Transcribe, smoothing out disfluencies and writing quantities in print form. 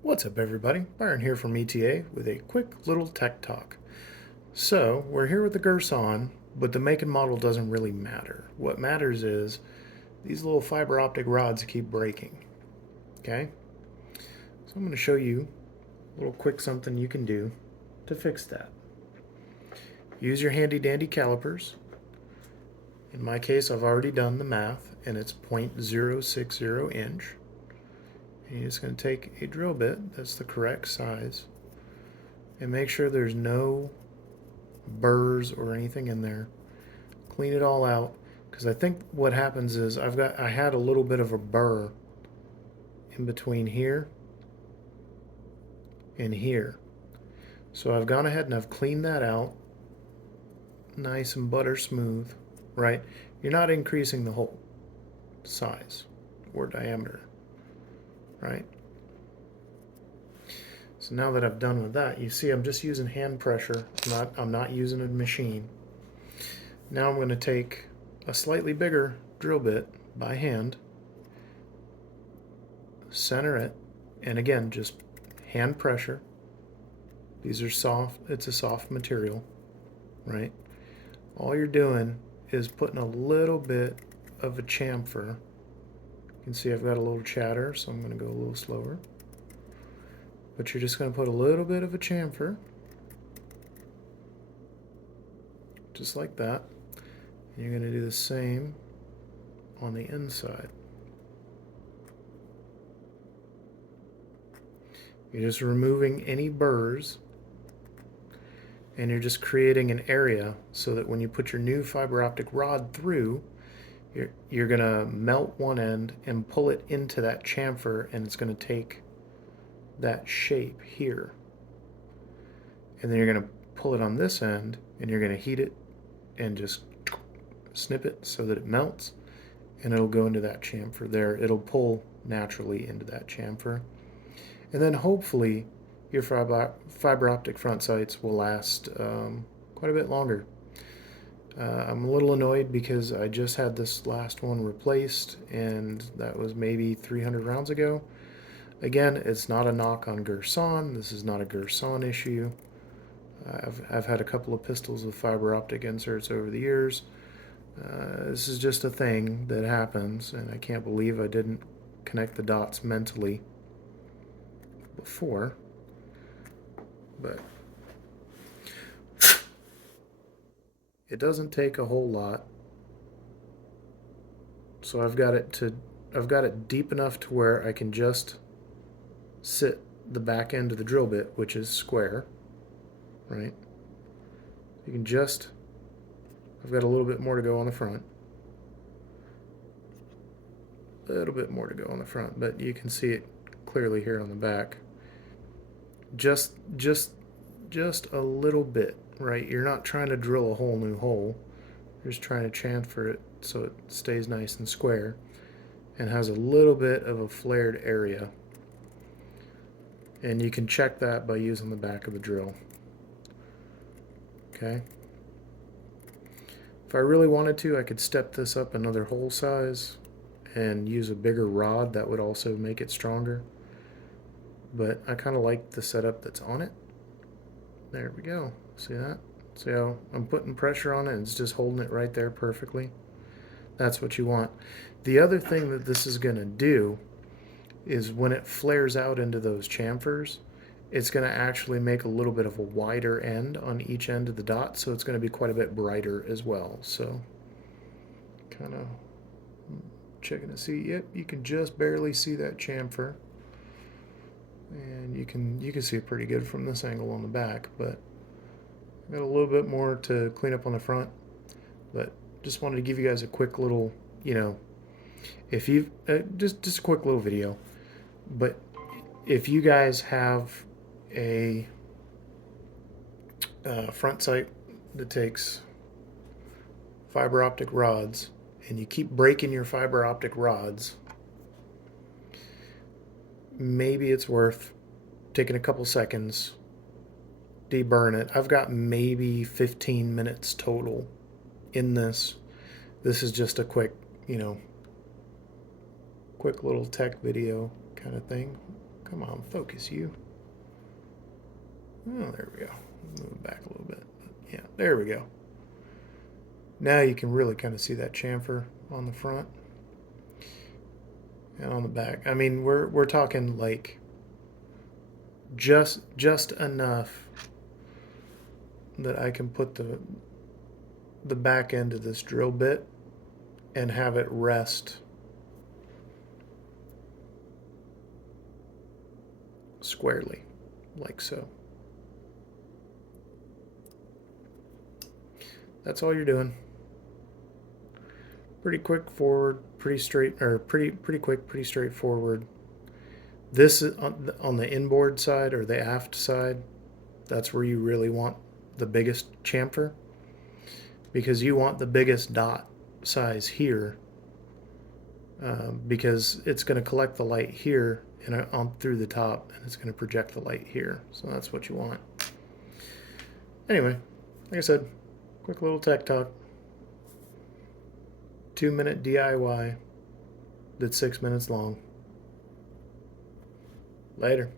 What's up, everybody? Byron here from ETA with a quick little tech talk. So, we're here with the Gerson, but the make and model doesn't really matter. What matters is these little fiber optic rods keep breaking. Okay? So, I'm going to show you a little quick something you can do to fix that. Use your handy dandy calipers. In my case, I've already done the math, and it's 0.060 inch. And you're just going to take a drill bit that's the correct size and make sure there's no burrs or anything in there. Clean it all out, because I think what happens is I had a little bit of a burr in between here and here. So I've gone ahead and I've cleaned that out nice and butter smooth, right? You're not increasing the hole size or diameter, right? So now that I've done with that, you see I'm just using hand pressure. I'm not using a machine. Now I'm going to take a slightly bigger drill bit by hand, center it, and again, just hand pressure. These are soft, it's a soft material, right? All you're doing is putting a little bit of a chamfer. You can see I've got a little chatter, so I'm going to go a little slower. But you're just going to put a little bit of a chamfer, just like that. And you're going to do the same on the inside. You're just removing any burrs, and you're just creating an area so that when you put your new fiber optic rod through, you're going to melt one end and pull it into that chamfer, and it's going to take that shape here. And then you're going to pull it on this end, and you're going to heat it and just snip it so that it melts, and it'll go into that chamfer there. It'll pull naturally into that chamfer. And then hopefully your fiber optic front sights will last quite a bit longer. I'm a little annoyed because I just had this last one replaced, and that was maybe 300 rounds ago. Again, it's not a knock on Gerson. This is not a Gerson issue. I've had a couple of pistols with fiber optic inserts over the years. This is just a thing that happens, and I can't believe I didn't connect the dots mentally before. But it doesn't take a whole lot. So I've got it deep enough to where I can just sit the back end of the drill bit, which is square, right? You can just, I've got a little bit more to go on the front. A little bit more to go on the front, but you can see it clearly here on the back. Just a little bit, right? You're not trying to drill a whole new hole. You're just trying to chamfer it so it stays nice and square and has a little bit of a flared area. And you can check that by using the back of the drill. Okay. If I really wanted to, I could step this up another hole size and use a bigger rod. That would also make it stronger. But I kind of like the setup that's on it. There we go. See that? See how I'm putting pressure on it and it's just holding it right there perfectly? That's what you want. The other thing that this is going to do is when it flares out into those chamfers, it's going to actually make a little bit of a wider end on each end of the dot, so it's going to be quite a bit brighter as well. So kind of checking to see, yep, you can just barely see that chamfer, and you can see it pretty good from this angle on the back, but got a little bit more to clean up on the front. But just wanted to give you guys a quick little, if you just a quick little video. But if you guys have a front sight that takes fiber optic rods and you keep breaking your fiber optic rods, maybe it's worth taking a couple seconds, deburn it. I've got maybe 15 minutes total in this. This is just a quick little tech video kind of thing. Come on, focus you. Oh, there we go. Move it back a little bit. Yeah, there we go. Now you can really kind of see that chamfer on the front and on the back. I mean, we're talking like just enough that I can put the back end of this drill bit and have it rest squarely, like so. That's all you're doing. Pretty quick forward, pretty straight, or pretty quick, pretty straightforward. This is on the inboard side or the aft side. That's where you really want the biggest chamfer, because you want the biggest dot size here, because it's going to collect the light here and on through the top, and it's going to project the light here. So that's what you want. Anyway, like I said, quick little tech talk. 2-minute DIY that's 6 minutes long. Later.